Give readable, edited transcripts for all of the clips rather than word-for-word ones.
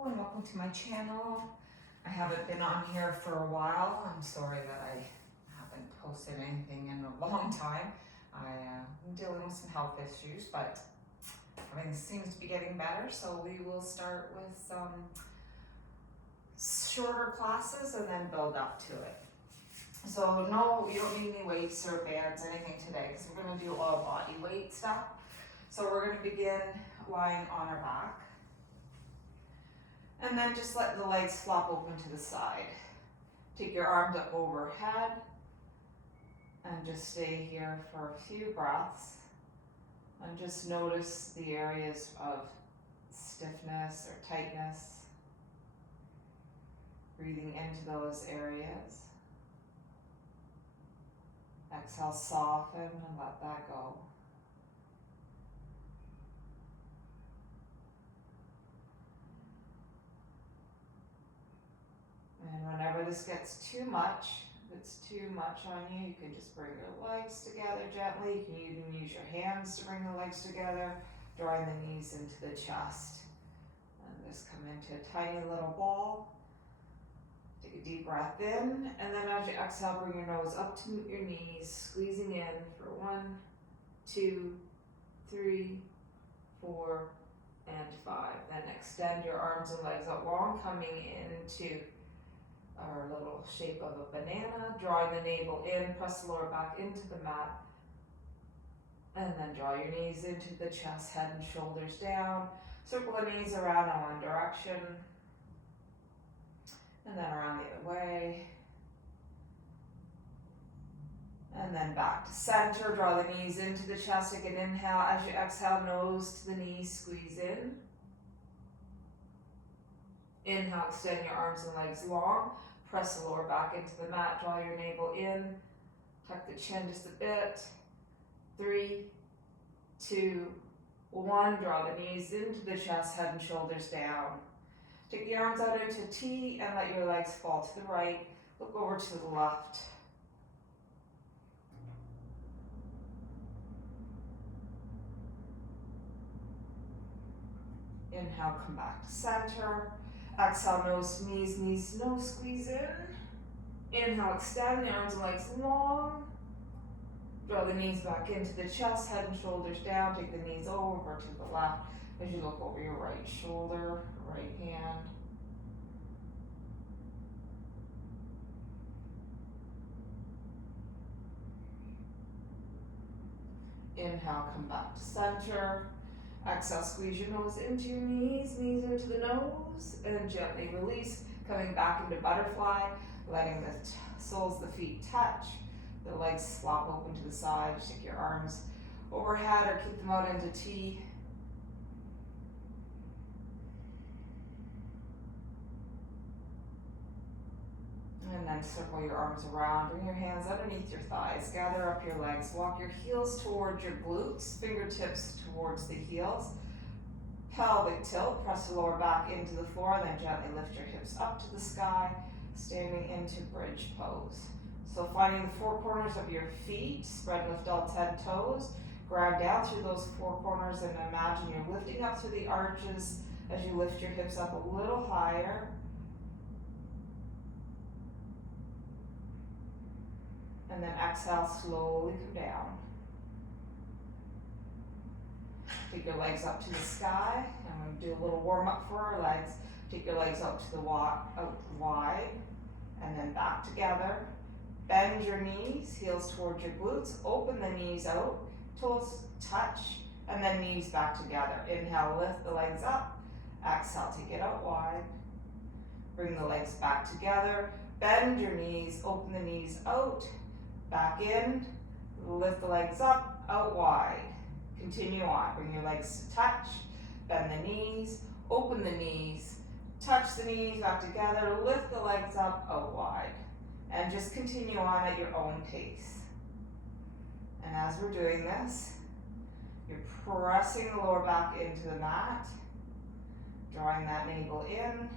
Hello and welcome to my channel. I haven't been on here for a while. I'm sorry that I haven't posted anything in a long time. I'm dealing with some health issues, but everything seems to be getting better. So we will start with some shorter classes and then build up to it. So no, you don't need any weights or bands, anything today, because we're going to do all body weight stuff. So we're going to begin lying on our back. And then just let the legs flop open to the side. Take your arms up overhead and just stay here for a few breaths. And just notice the areas of stiffness or tightness. Breathing into those areas. Exhale, soften and let that go. And whenever this gets too much, if it's too much on you, you can just bring your legs together gently. You can even use your hands to bring the legs together, drawing the knees into the chest. And just come into a tiny little ball. Take a deep breath in, and then as you exhale, bring your nose up to meet your knees, squeezing in for 1, 2, 3, 4, and 5. Then extend your arms and legs out long, coming into our little shape of a banana, drawing the navel in, press the lower back into the mat, and then draw your knees into the chest, head and shoulders down, circle the knees around in one direction, and then around the other way, and then back to center, draw the knees into the chest, take an inhale, as you exhale, nose to the knees, squeeze in, inhale, extend your arms and legs long, press the lower back into the mat, draw your navel in, tuck the chin just a bit. 3, 2, 1, draw the knees into the chest, head and shoulders down. Take the arms out into T and let your legs fall to the right, look over to the left. Inhale, come back to center. Exhale, nose to knees, knees to nose, squeeze in. Inhale, extend the arms and legs long. Draw the knees back into the chest, head and shoulders down. Take the knees over to the left as you look over your right shoulder, right hand. Inhale, come back to center. Exhale, squeeze your nose into your knees, knees into the nose, and gently release, coming back into butterfly, letting the soles of the feet touch, the legs flop open to the side. Take your arms overhead or keep them out into T. And then circle your arms around, bring your hands underneath your thighs, gather up your legs, walk your heels towards your glutes, fingertips towards the heels, pelvic tilt, press the lower back into the floor, then gently lift your hips up to the sky, standing into bridge pose. So finding the four corners of your feet, spread and lift all 10 toes, ground down through those four corners and imagine you're lifting up through the arches as you lift your hips up a little higher. And then exhale, slowly come down. Take your legs up to the sky. I'm going to do a little warm up for our legs. Take your legs out to the out wide, and then back together. Bend your knees, heels towards your glutes. Open the knees out, toes touch, and then knees back together. Inhale, lift the legs up. Exhale, take it out wide. Bring the legs back together. Bend your knees, open the knees out. Back in, lift the legs up, out wide. Continue on, bring your legs to touch, bend the knees, open the knees, touch the knees back together, lift the legs up, out wide. And just continue on at your own pace. And as we're doing this, you're pressing the lower back into the mat, drawing that navel in,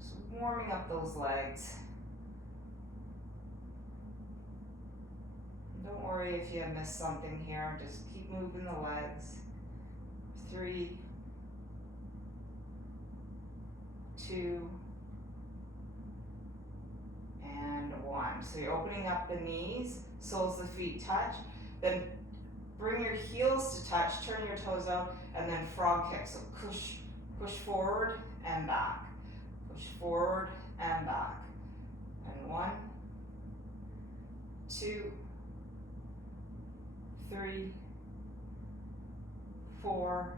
just warming up those legs. Don't worry if you have missed something here, just keep moving the legs. 3, 2, and 1. So you're opening up the knees, soles of the feet touch, then bring your heels to touch, turn your toes out, and then frog kick. So push forward and back, push forward and back. And 1, 2, 3, 4,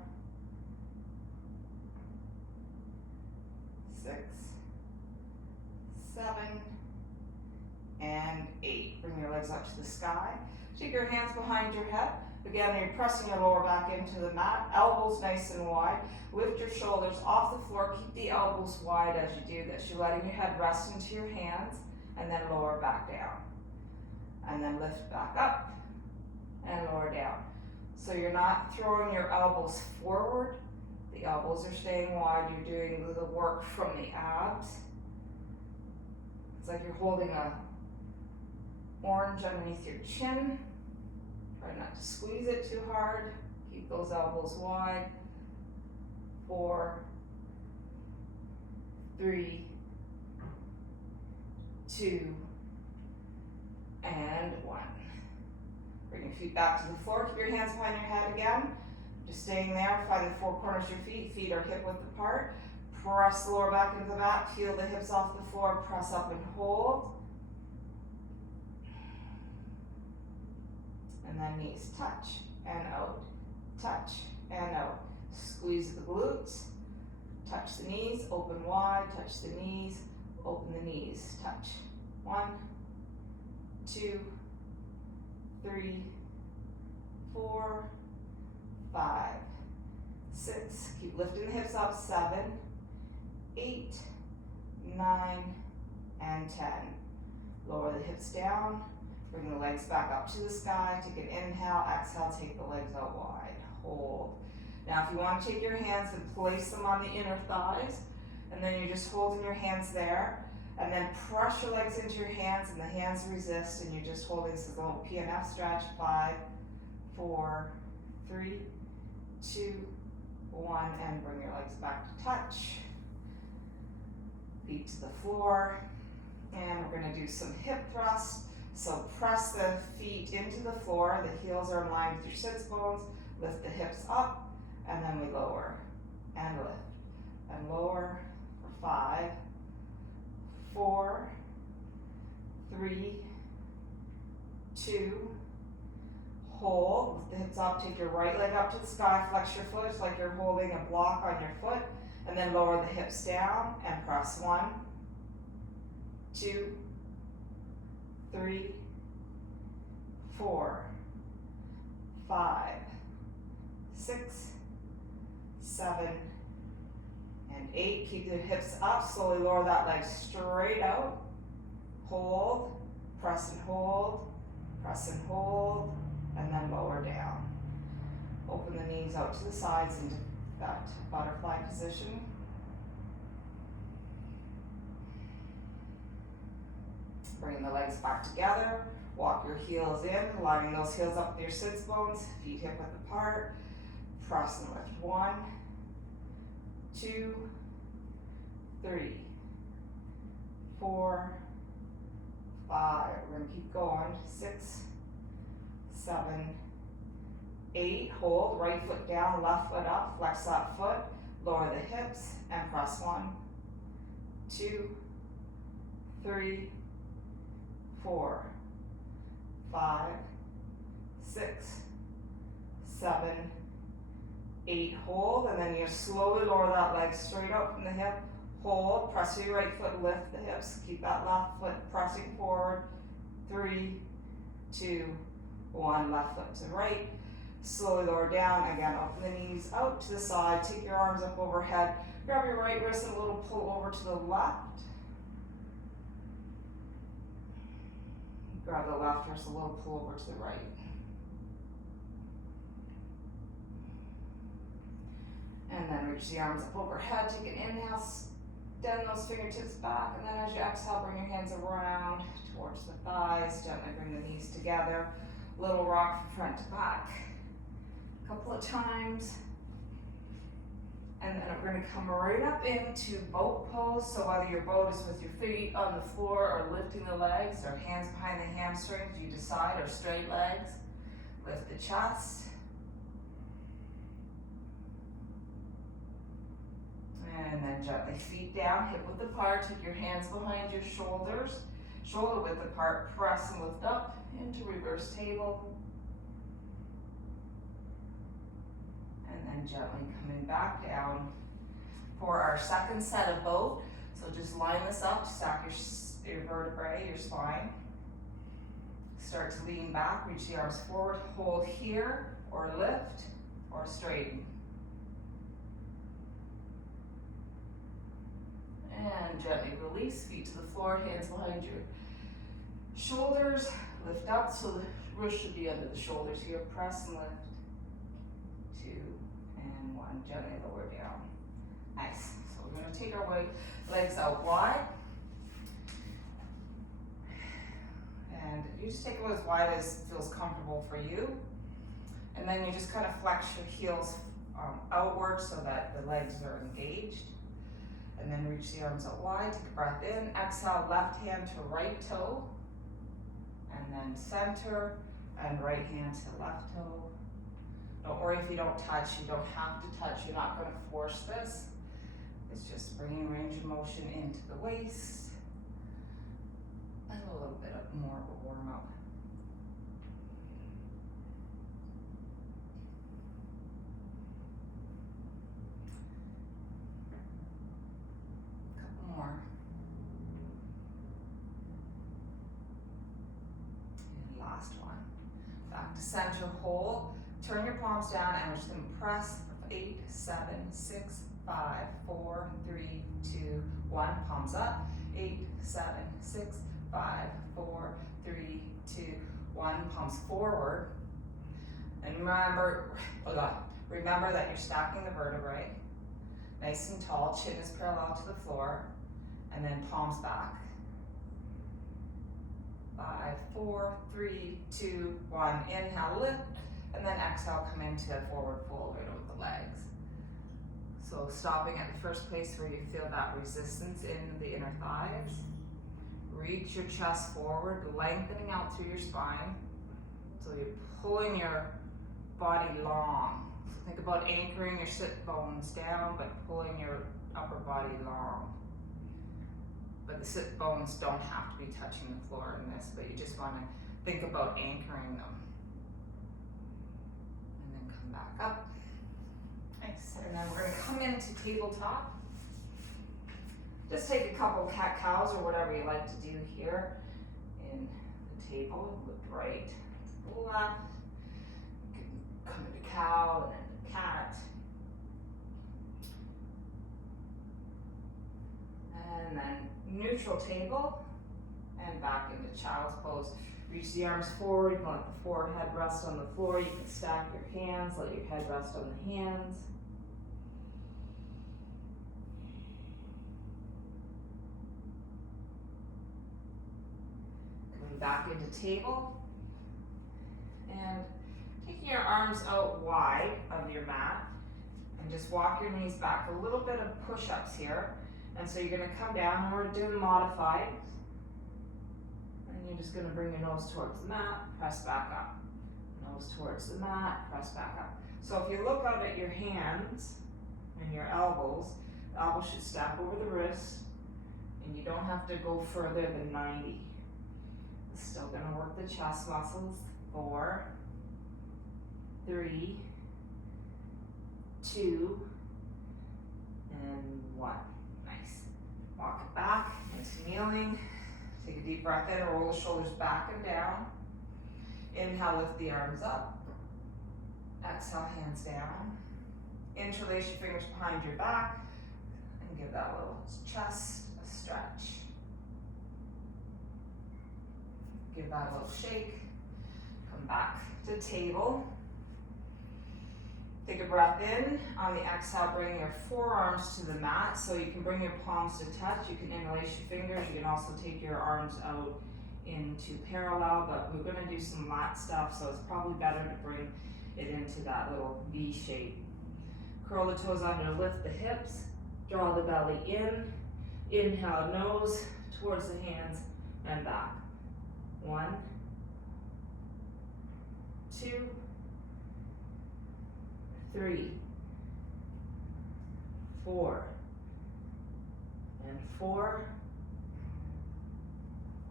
6, 7, and 8. Bring your legs up to the sky. Take your hands behind your head. Again, you're pressing your lower back into the mat. Elbows nice and wide. Lift your shoulders off the floor. Keep the elbows wide as you do this. You're letting your head rest into your hands and then lower back down. And then lift back up and lower down. So you're not throwing your elbows forward. The elbows are staying wide. You're doing the work from the abs. It's like you're holding a orange underneath your chin. Try not to squeeze it too hard. Keep those elbows wide. 4, 3, 2, and 1. Bring your feet back to the floor. Keep your hands behind your head again. Just staying there. Find the 4 corners of your feet. Feet are hip width apart. Press the lower back into the mat. Feel the hips off the floor. Press up and hold. And then knees touch and out, touch and out. Squeeze the glutes, touch the knees, open wide, touch the knees, open the knees, touch. 1, 2, 3, 4, 5, 6. Keep lifting the hips up. 7, 8, 9, and 10. Lower the hips down. Bring the legs back up to the sky. Take an inhale, exhale, take the legs out wide. Hold. Now if you want to take your hands and place them on the inner thighs, and then you're just holding your hands there, and then press your legs into your hands, and the hands resist, and you're just holding this little PNF stretch. 5, 4, 3, 2, 1, and bring your legs back to touch. Feet to the floor, and we're going to do some hip thrusts. So press the feet into the floor, the heels are in line with your sits bones, lift the hips up, and then we lower, and lift, and lower for 5, 4, 3, 2, hold, lift the hips up, take your right leg up to the sky, flex your foot, it's like you're holding a block on your foot, and then lower the hips down, and press 1, 2, 3, 4, 5, 6, 7, and 8. Keep the hips up. Slowly lower that leg straight out. Hold, press and hold, and then lower down. Open the knees out to the sides into that butterfly position. Bring the legs back together, walk your heels in, lining those heels up with your sits bones, feet hip width apart, press and lift. 1, 2, 3, 4, 5, we're going to keep going, 6, 7, 8, hold, right foot down, left foot up, flex that foot, lower the hips, and press. 1, 2, 3, 4, 5, 6, 7, 8, hold, and then you slowly lower that leg straight up from the hip, hold, press your right foot, lift the hips, keep that left foot pressing forward, 3, 2, 1, left foot to right, slowly lower down, again, open the knees out to the side, take your arms up overhead, grab your right wrist and a little pull over to the left, grab the left wrist, a little pull over to the right. And then reach the arms up overhead, take an inhale, extend those fingertips back, and then as you exhale, bring your hands around towards the thighs, gently bring the knees together. Little rock from front to back. A couple of times. And then we're gonna come right up into boat pose. So whether your boat is with your feet on the floor or lifting the legs or hands behind the hamstrings, you decide, or straight legs. Lift the chest. And then gently feet down, hip width apart. Take your hands behind your shoulders. Shoulder width apart, press and lift up into reverse table. And then gently coming back down for our second set of boat. So just line this up, stack your vertebrae, your spine. Start to lean back, reach the arms forward, hold here, or lift, or straighten. And gently release, feet to the floor, hands behind your shoulders. Lift up, so the wrist should be under the shoulders here. Press and lift. 2 and 1. Gently lower down. Nice. So we're going to take our legs out wide. And you just take it as wide as feels comfortable for you. And then you just kind of flex your heels outward so that the legs are engaged. And then reach the arms out wide. Take a breath in. Exhale, left hand to right toe. And then center, and right hand to left toe. Don't worry if you don't touch. You don't have to touch. You're not going to force this. It's just bringing range of motion into the waist. And a little bit more of a warm up. Couple more. And last one. Back to center, hold. Turn your palms down, and we're just going to press. 8, 7, 6, 5, 4, 3, 2, 1. Palms up. 8, 7, 6, 5, 4, 3, 2, 1. Palms forward. And remember that you're stacking the vertebrae. Nice and tall. Chin is parallel to the floor. And then palms back. 5, 4, 3, 2, 1. Inhale, lift. And then exhale, come into a forward fold right over the legs. So stopping at the first place where you feel that resistance in the inner thighs. Reach your chest forward, lengthening out through your spine. So you're pulling your body long. So think about anchoring your sit bones down, but pulling your upper body long. But the sit bones don't have to be touching the floor in this, but you just want to think about anchoring them. And then come back up. Nice. And then we're going to come into tabletop. Just take a couple cat-cows or whatever you like to do here in the table. Look right, left. You can come into cow and then cat. And then neutral table and back into child's pose. Reach the arms forward. You can let the forehead rest on the floor. You can stack your hands, let your head rest on the hands. Coming back into table. And taking your arms out wide of your mat. And just walk your knees back. A little bit of push-ups here. And so you're going to come down, and we're doing modified. And you're just going to bring your nose towards the mat, press back up. Nose towards the mat, press back up. So if you look out at your hands and your elbows, the elbows should stack over the wrist, and you don't have to go further than 90. It's still going to work the chest muscles. 4, 3, 2, and 1. Nice. Walk it back into kneeling. Take a deep breath in, roll the shoulders back and down. Inhale, lift the arms up. Exhale, hands down. Interlace your fingers behind your back and give that little chest a stretch. Give that a little shake. Come back to table. Take a breath in. On the exhale, bring your forearms to the mat so you can bring your palms to touch. You can interlace your fingers. You can also take your arms out into parallel, but we're going to do some lat stuff, so it's probably better to bring it into that little V shape. curl the toes under, lift the hips, draw the belly in, inhale nose towards the hands and back. 1, 2, 3, 4, and 4,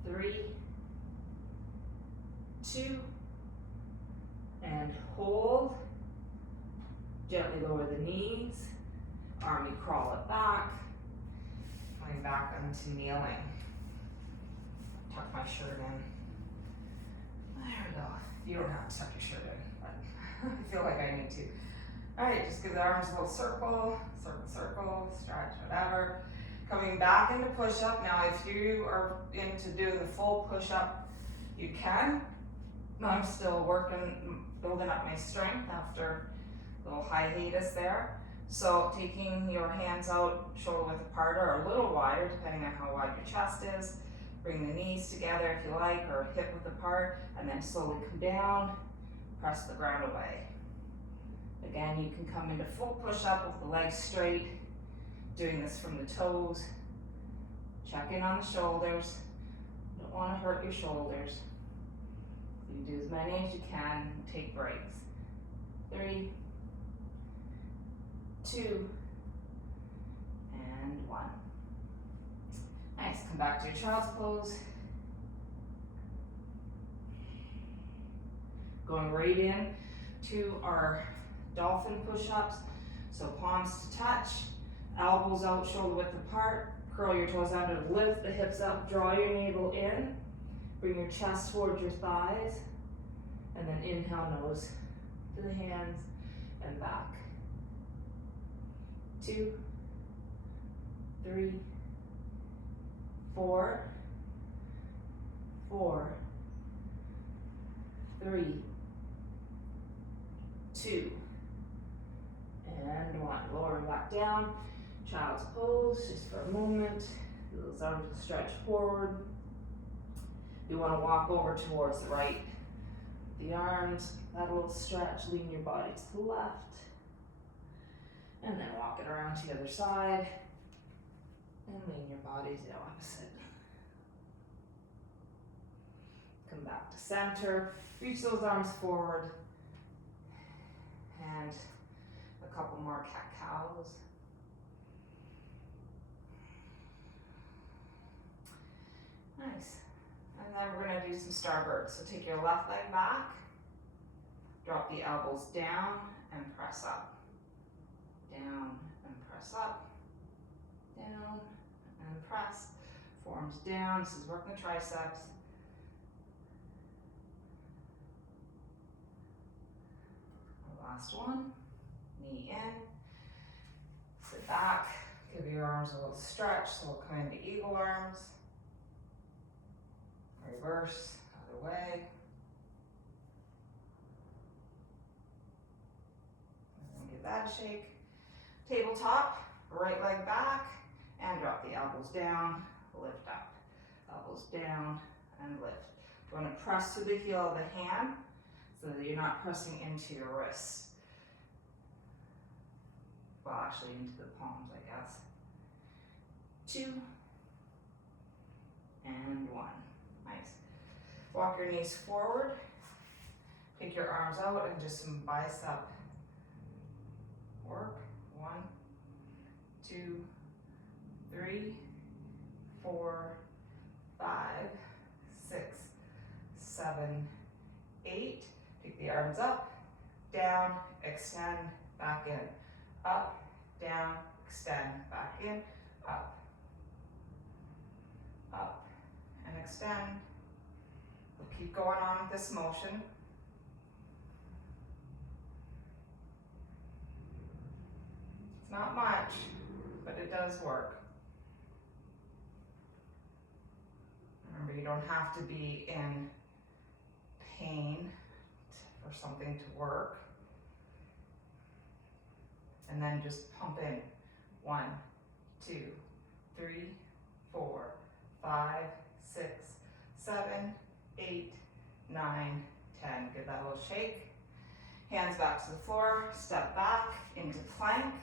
3, 2, and hold. Gently lower the knees, army crawl it back, coming back onto kneeling. Tuck my shirt in. There we go. You don't have to tuck your shirt in, but I feel like I need to. Alright, just give the arms a little circle, circle, stretch, whatever. Coming back into push-up. Now if you are into doing the full push-up, you can. I'm still working, building up my strength after a little hiatus there. So taking your hands out, shoulder width apart or a little wider, depending on how wide your chest is. Bring the knees together if you like, or hip width apart, and then slowly come down, press the ground away. Again, you can come into full push-up with the legs straight, doing this from the toes. Check in on the shoulders. You don't want to hurt your shoulders. You do as many as you can, take breaks. 3, 2, and 1. Nice, come back to your child's pose. Going right in to our dolphin push-ups. So palms to touch, elbows out, shoulder width apart, curl your toes under, lift the hips up, draw your navel in, bring your chest towards your thighs, and then inhale nose to the hands and back. 2, 3, 4, 4, 3, 2, and 1. Lowering back down, child's pose, just for a moment. Those arms will stretch forward. You want to walk over towards the right. The arms, that little stretch, lean your body to the left. And then walk it around to the other side. And lean your body to the opposite. Come back to center. Reach those arms forward. And a couple more cat-cows. Nice. And then we're going to do some starbirds. So take your left leg back. Drop the elbows down and press up. Down and press up. Down and press. Forearms down. This is working the triceps. Last one. Knee in. Sit back. Give your arms a little stretch. So we'll come into eagle arms. Reverse, other way. And then give that a shake. Tabletop, right leg back, and drop the elbows down, lift up. Elbows down and lift. You want to press to the heel of the hand so that you're not pressing into your wrists. Well, actually into the palms, I guess. 2 and 1. Nice. Walk your knees forward. Take your arms out and just some bicep work. 1, 2, 3, 4, 5, 6, 7, 8. Take the arms up, down, extend, back in. Up, down, extend, back in, up, and extend. We'll keep going on with this motion. It's not much, but it does work. Remember, you don't have to be in pain for something to work. And then just pump in. 1, 2, 3, 4, 5, 6, 7, 8, 9, 10. Give that a little shake. Hands back to the floor, step back into plank.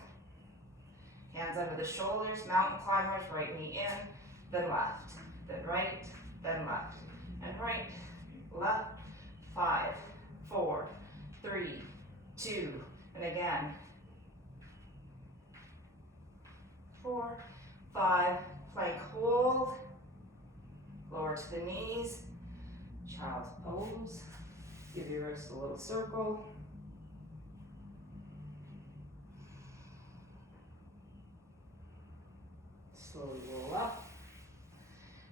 Hands under the shoulders, mountain climbers, right knee in, then left, then right, then left, and right, left, 5, 4, 3, 2, and again, 4, 5, plank hold, lower to the knees, child's pose, give your wrist a little circle. Slowly roll up,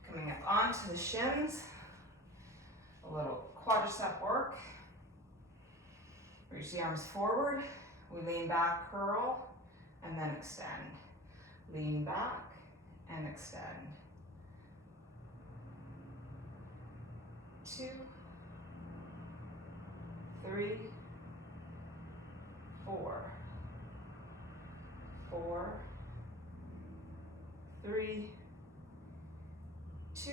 coming up onto the shins, a little quadricep work. Reach the arms forward, we lean back, curl, and then extend. Lean back and extend. 2, 3, 4, 4, 3, 2,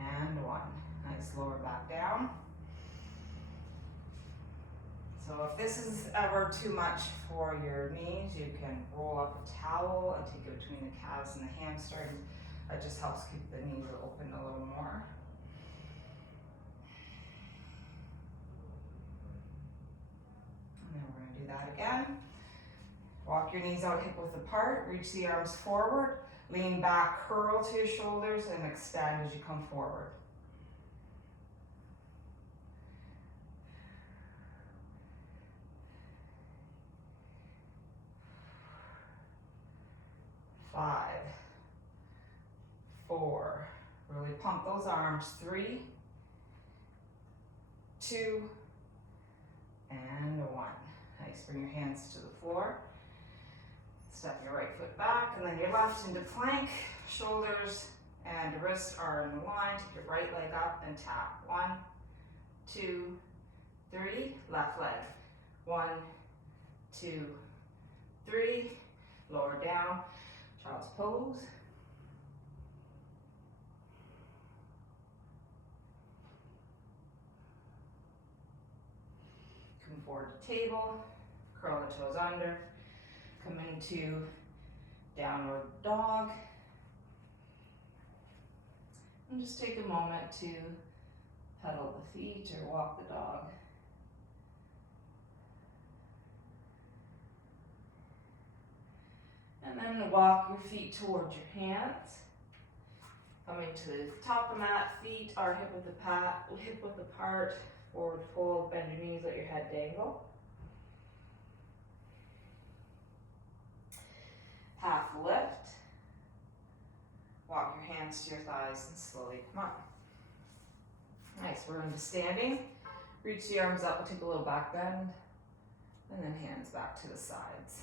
and 1. Nice, lower back down. So if this is ever too much for your knees, you can roll up a towel and take it between the calves and the hamstrings. That just helps keep the knees open a little more. And then we're going to do that again. Walk your knees out hip width apart, reach the arms forward, lean back, curl to your shoulders, and extend as you come forward. 5, 4, really pump those arms, 3, 2, and 1. Nice, bring your hands to the floor. Step your right foot back and then your left into plank. Shoulders and wrists are in line. Take your right leg up and tap. 1, 2, 3. Left leg. 1, 2, 3. Lower down. Child's pose. Come forward to table. Curl the toes under. Come into downward dog. And just take a moment to pedal the feet or walk the dog. And then walk your feet towards your hands. Coming to the top of the mat, feet are hip width apart, forward fold, bend your knees, let your head dangle. Half lift. Walk your hands to your thighs and slowly come up. Nice, we're into standing. Reach the arms up, we'll take a little back bend, and then hands back to the sides.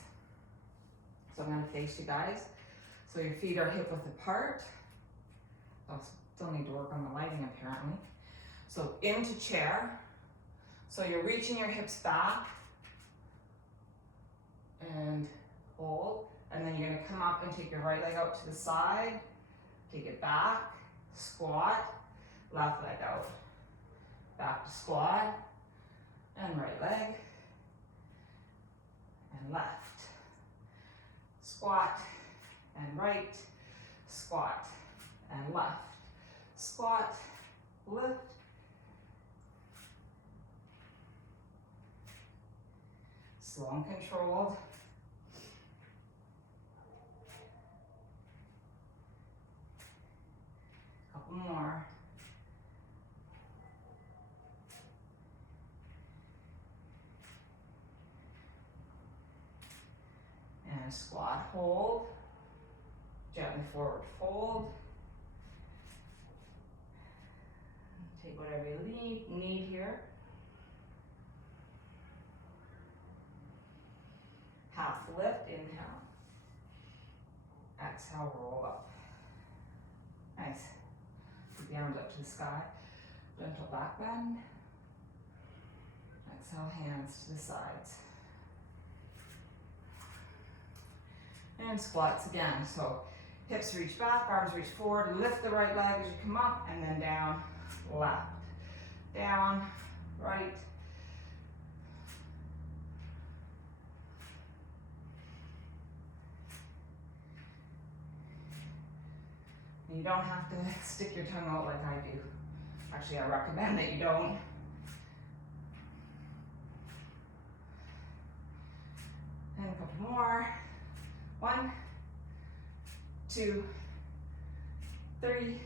So I'm gonna face you guys. So your feet are hip width apart. I'll still need to work on the lighting apparently. So into chair. So you're reaching your hips back and hold. And then you're gonna come up and take your right leg out to the side, take it back, squat, left leg out, back to squat, and right leg, and left, squat, and right, squat, and left, squat, lift, slow and controlled. More. And squat, hold, gently forward fold. Take whatever you need here. Half lift, inhale. Exhale, roll up. Nice. The arms up to the sky, gentle back bend. Exhale, hands to the sides. And squats again. So hips reach back, arms reach forward, lift the right leg as you come up, and then down, left. Down, right, You don't have to stick your tongue out like I do. Actually, I recommend that you don't. And a couple more. 1, 2, 3,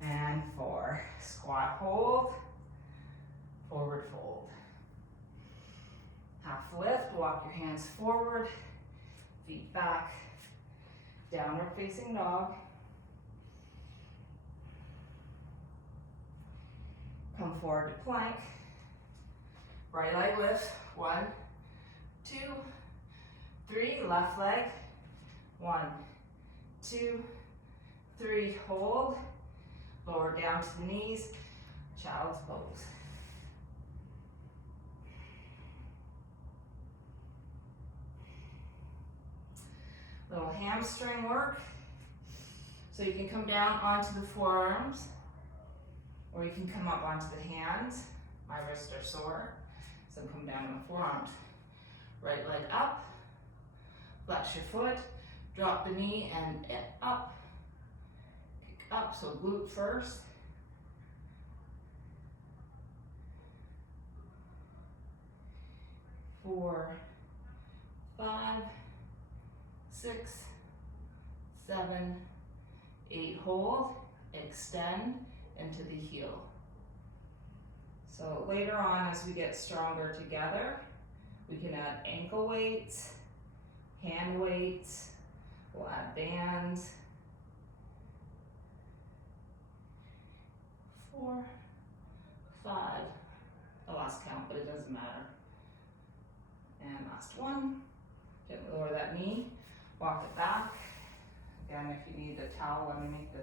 and 4. Squat, hold, forward fold. Half lift, walk your hands forward, feet back, downward facing dog. Come forward to plank. Right leg lift. 1, 2, 3. Left leg. 1, 2, 3. Hold. Lower down to the knees. Child's pose. Little hamstring work. So you can come down onto the forearms, or you can come up onto the hands. My wrists are sore, so come down on the forearms. Right leg up, flex your foot, drop the knee and up. Kick up, so glute first. Four, 5, 6, 7, 8. Hold, extend into the heel. So later on, as we get stronger together, we can add ankle weights, hand weights, we'll add bands. 4, 5, I lost count, but it doesn't matter. And last one, gently lower that knee, walk it back. Again, if you need the towel underneath the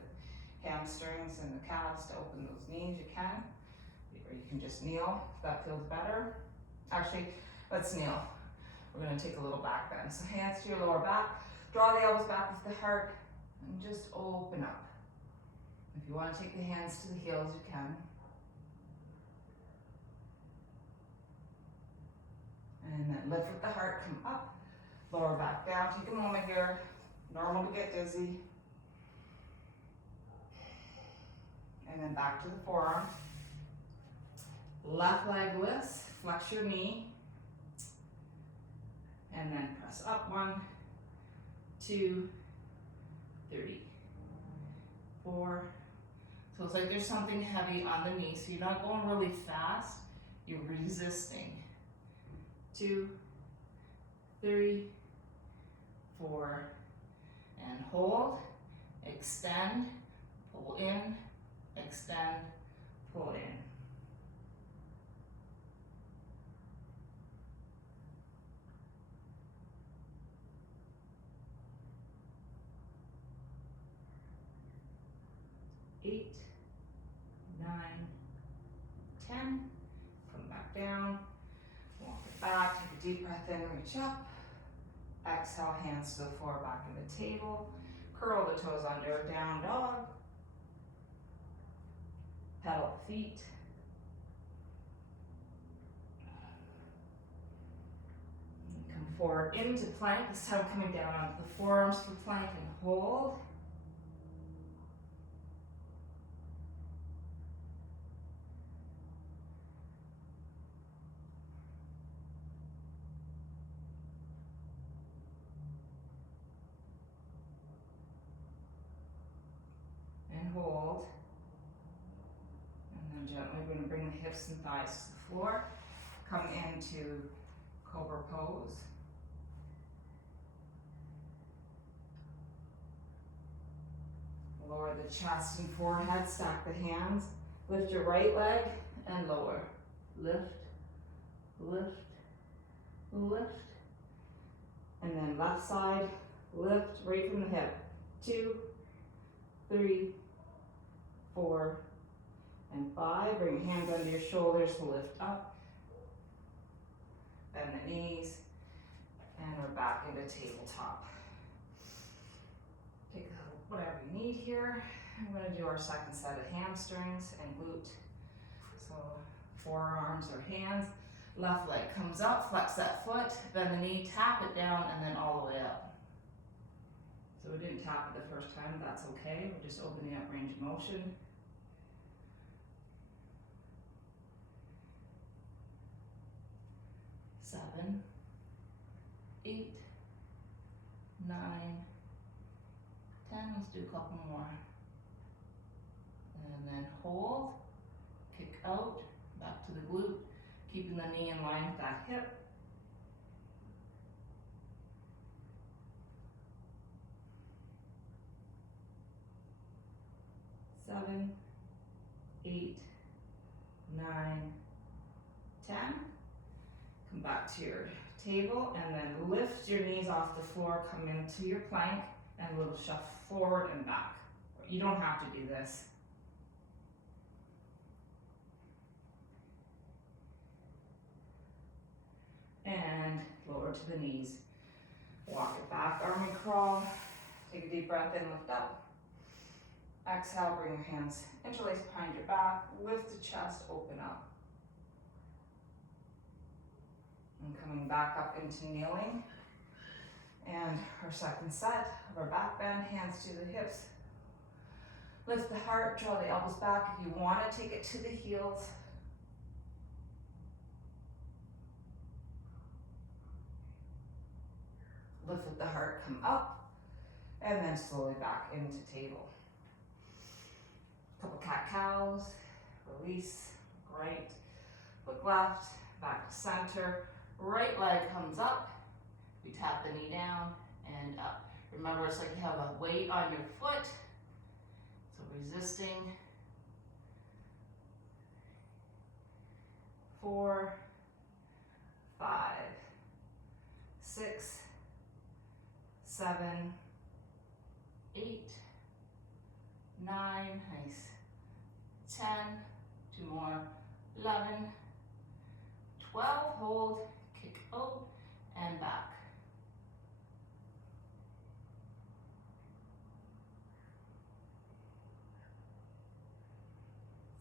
hamstrings and the calves to open those knees, you can. Or you can just kneel if that feels better. Actually, let's kneel. We're gonna take a little back bend. So hands to your lower back, draw the elbows back with the heart, and just open up. If you wanna take the hands to the heels, you can. And then lift with the heart, come up, lower back down. Take a moment here. Normal to get dizzy. And then back to the forearm. Left leg lifts, flex your knee. And then press up. 1, 2, 3, 4. So it's like there's something heavy on the knee, so you're not going really fast, you're resisting. 2, 3, 4, and hold, extend, pull in, extend, pull in. Eight, 9, 10. Come back down. Walk it back. Take a deep breath in. Reach up. Exhale. Hands to the floor. Back in the table. Curl the toes under. Down dog. Pedal the feet. Come forward into plank. This time coming down onto the forearms for plank and hold. Hold, and then gently we're going to bring the hips and thighs to the floor, come into cobra pose. Lower the chest and forehead, stack the hands, lift your right leg and lower, lift, lift, lift, and then left side, lift right from the hip, 2, 3, 4, and 5. Bring your hands under your shoulders to lift up. Bend the knees. And we're back into tabletop. Take whatever you need here. I'm going to do our second set of hamstrings and glute. So forearms or hands. Left leg comes up, flex that foot, bend the knee, tap it down, and then all the way up. So we didn't tap it the first time, that's okay. We're just opening up range of motion. Seven, 8, 9, 10. Let's do a couple more. And then hold, kick out, back to the glute, keeping the knee in line with that hip. 7, 8, 9, 10. Come back to your table and then lift your knees off the floor, come into your plank and a little shuffle forward and back. You don't have to do this. And lower to the knees. Walk it back, army crawl. Take a deep breath in, lift up. Exhale, bring your hands interlace behind your back. Lift the chest, open up. And coming back up into kneeling. And our second set of our back bend, hands to the hips. Lift the heart, draw the elbows back. If you want to take it to the heels. Lift with the heart, come up, and then slowly back into table. Couple cat-cows, release, right, look left, back to center. Right leg comes up, we tap the knee down and up. Remember, it's like you have a weight on your foot, so resisting. 4, 5, 6, 7, 8, 9, nice, 10, 2 more, 11, 12, hold, kick out, and back.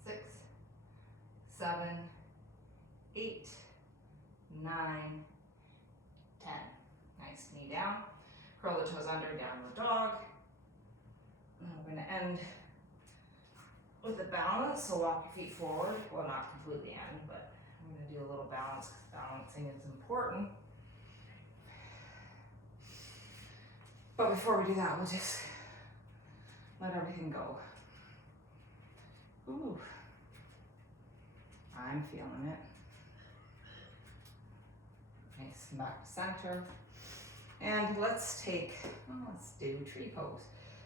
6, 7, 8, 9, 10. Nice, knee down. Curl the toes under, downward dog. And we're gonna end with a balance, so walk your feet forward. Well, not completely end, but I'm gonna do a little balance because balancing is important. But before we do that, we'll just let everything go. Ooh, I'm feeling it. Nice, back to center. And let's do tree pose.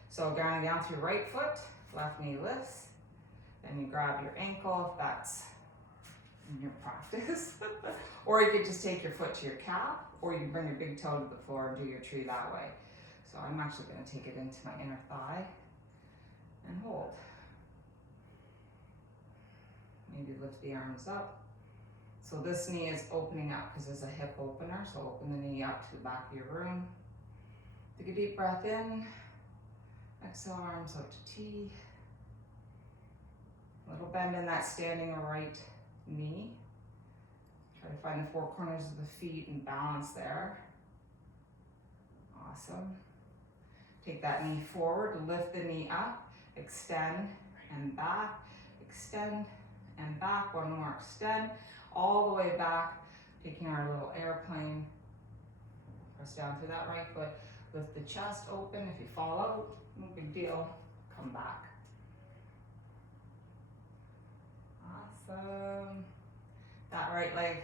So going down through right foot, left knee lifts, then you grab your ankle if that's in your practice. Or you could just take your foot to your calf, or you can bring your big toe to the floor and do your tree that way. So I'm actually gonna take it into my inner thigh and hold. Maybe lift the arms up. So this knee is opening up because there's a hip opener, so open the knee up to the back of your room. Take a deep breath in. Exhale, arms up to T. Little bend in that standing right knee. Try to find the 4 corners of the feet and balance there. Awesome. Take that knee forward, lift the knee up, extend and back, extend and back. One more, extend all the way back, taking our little airplane. Press down through that right foot, lift the chest open. If you fall out, no big deal, come back. Awesome. That right leg,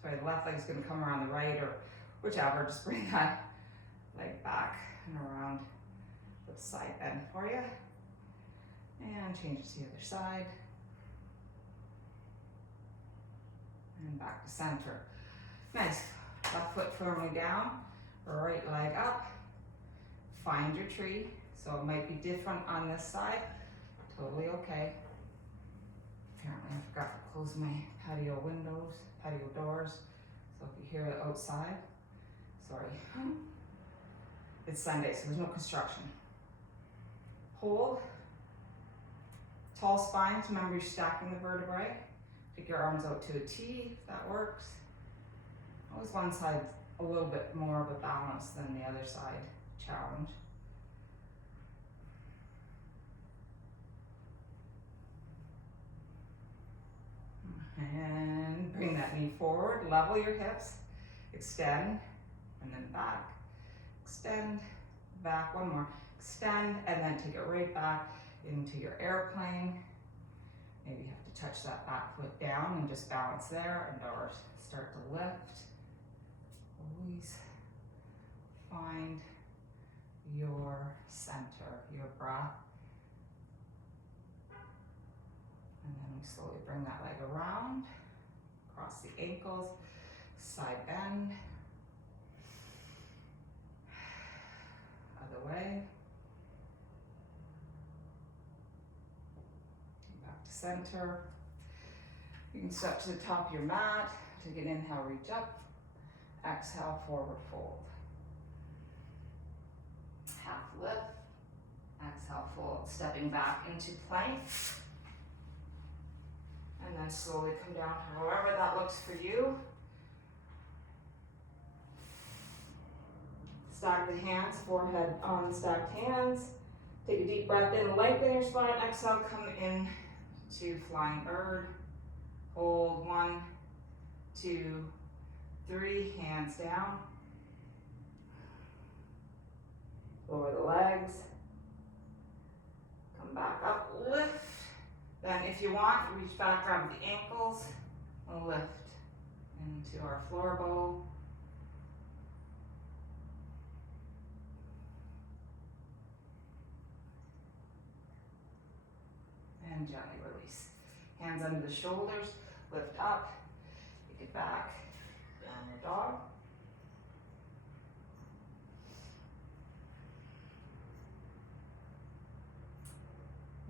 sorry, the left leg is going to come around the right or whichever. Just bring that leg back and around the side bend for you. And change it to the other side. And back to center. Nice. Left foot firmly down, right leg up. Find your tree. So it might be different on this side. Totally okay. Apparently I forgot to close my patio doors. So if you hear it outside, sorry. It's Sunday, so there's no construction. Hold. Tall spines, remember you're stacking the vertebrae. Take your arms out to a T, if that works. Always one side a little bit more of a balance than the other side. Challenge. And bring that knee forward, level your hips, extend, and then back. Extend, back, one more. Extend, and then take it right back into your airplane. Maybe you have to touch that back foot down and just balance there, or start to lift. Always find your center, your breath. And then we slowly bring that leg around, across the ankles, side bend. Other way. Back to center. You can step to the top of your mat. Take an inhale, reach up. Exhale, forward fold. Half lift. Exhale, fold. Stepping back into plank. And then slowly come down, however that looks for you. Stack the hands, forehead on stacked hands. Take a deep breath in, lengthen your spine. Exhale, come in to flying bird. Hold 1, 2, 3, hands down. Lower the legs. Come back up, lift. Then if you want, reach back, grab the ankles, and lift into our floor bowl. And gently release. Hands under the shoulders, lift up, take it back, downward dog.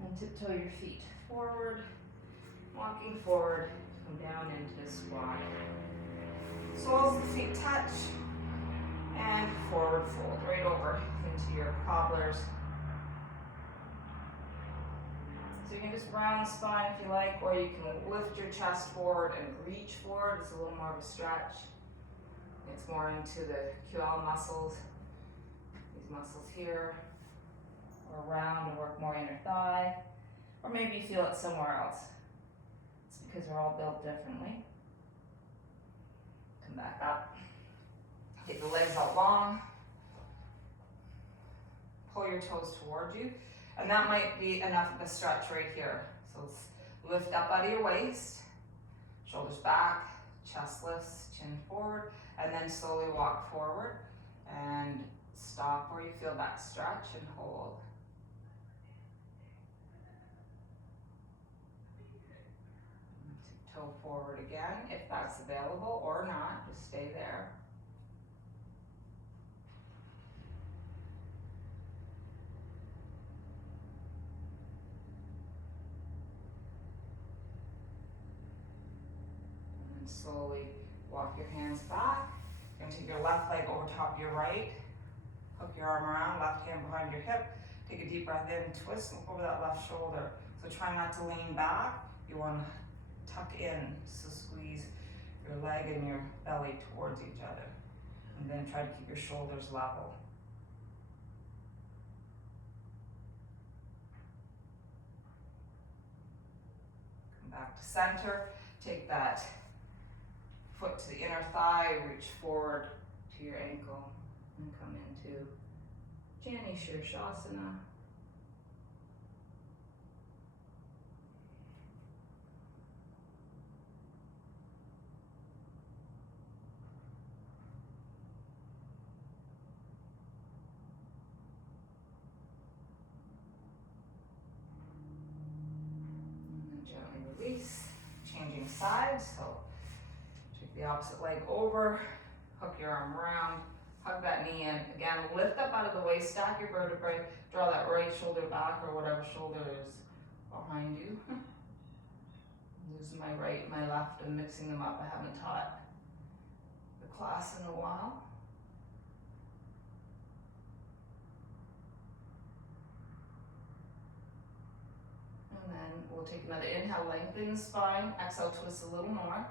And tiptoe your feet forward, walking forward, come down into the squat. Soles of the feet touch, and forward fold, right over into your cobblers. So you can just round the spine if you like, or you can lift your chest forward and reach forward. It's a little more of a stretch. It's more into the QL muscles, these muscles here, or round and work more inner thigh, or maybe you feel it somewhere else. It's because we're all built differently. Come back up. Take the legs out long. Pull your toes toward you. And that might be enough of a stretch right here. So lift up out of your waist, shoulders back, chest lifts, chin forward, and then slowly walk forward and stop where you feel that stretch and hold. Toe forward again, if that's available, or not, just stay there. And slowly walk your hands back. You're gonna take your left leg over top of your right, hook your arm around, left hand behind your hip, take a deep breath in, twist over that left shoulder. So try not to lean back, you wanna tuck in, so squeeze your leg and your belly towards each other. And then try to keep your shoulders level. Come back to center, take that foot to the inner thigh, reach forward to your ankle, and come into Jani Shirshasana. Release, changing sides, so take the opposite leg over, hook your arm around, hug that knee in. Again, lift up out of the waist, stack your vertebrae, draw that right shoulder back or whatever shoulder is behind you. I'm using my right, my left, and mixing them up. I haven't taught the class in a while. And then we'll take another inhale, lengthen the spine. Exhale, twist a little more.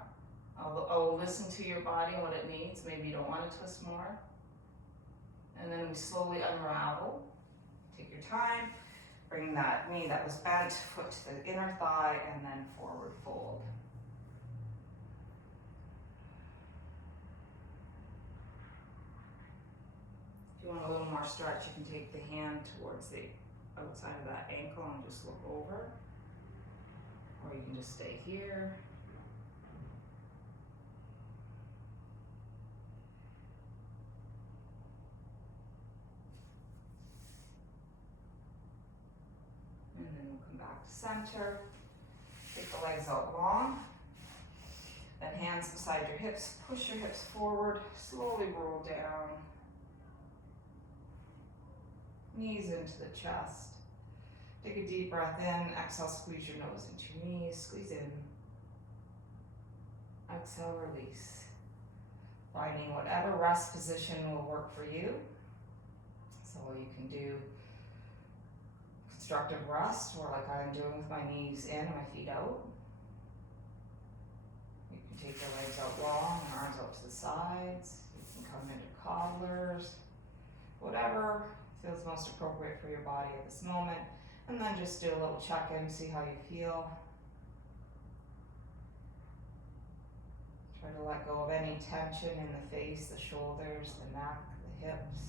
I'll listen to your body, what it needs. Maybe you don't want to twist more. And then we slowly unravel. Take your time. Bring that knee that was bent, foot to the inner thigh, and then forward fold. want a little more stretch, you can take the hand towards the outside of that ankle and just look over. Or you can just stay here. And then we'll come back to center. Take the legs out long. Then hands beside your hips, push your hips forward, slowly roll down. Knees into the chest. Take a deep breath in, exhale, squeeze your nose into your knees, squeeze in. Exhale, release. Finding whatever rest position will work for you. So you can do constructive rest, or like I'm doing with my knees in and my feet out. You can take your legs out long, arms out to the sides. You can come into cobblers. Whatever feels most appropriate for your body at this moment. And then just do a little check-in, see how you feel. Try to let go of any tension in the face, the shoulders, the neck, the hips.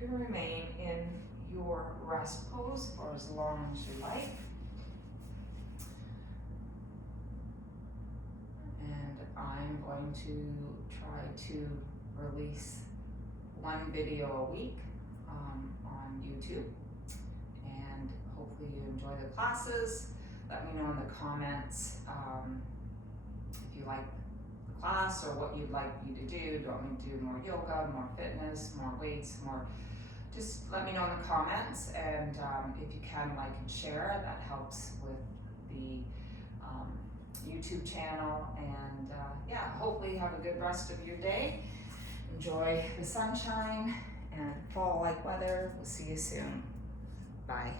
You can remain in your rest pose for as long as you like. And I'm going to try to release one video a week on YouTube. And hopefully you enjoy the classes. Let me know in the comments if you like the class or what you'd like me to do. Do you want me to do more yoga, more fitness, more weights, more? Just let me know in the comments, and if you can, like and share, that helps with the YouTube channel. And yeah, hopefully you have a good rest of your day. Enjoy the sunshine and fall-like weather. We'll see you soon. Bye.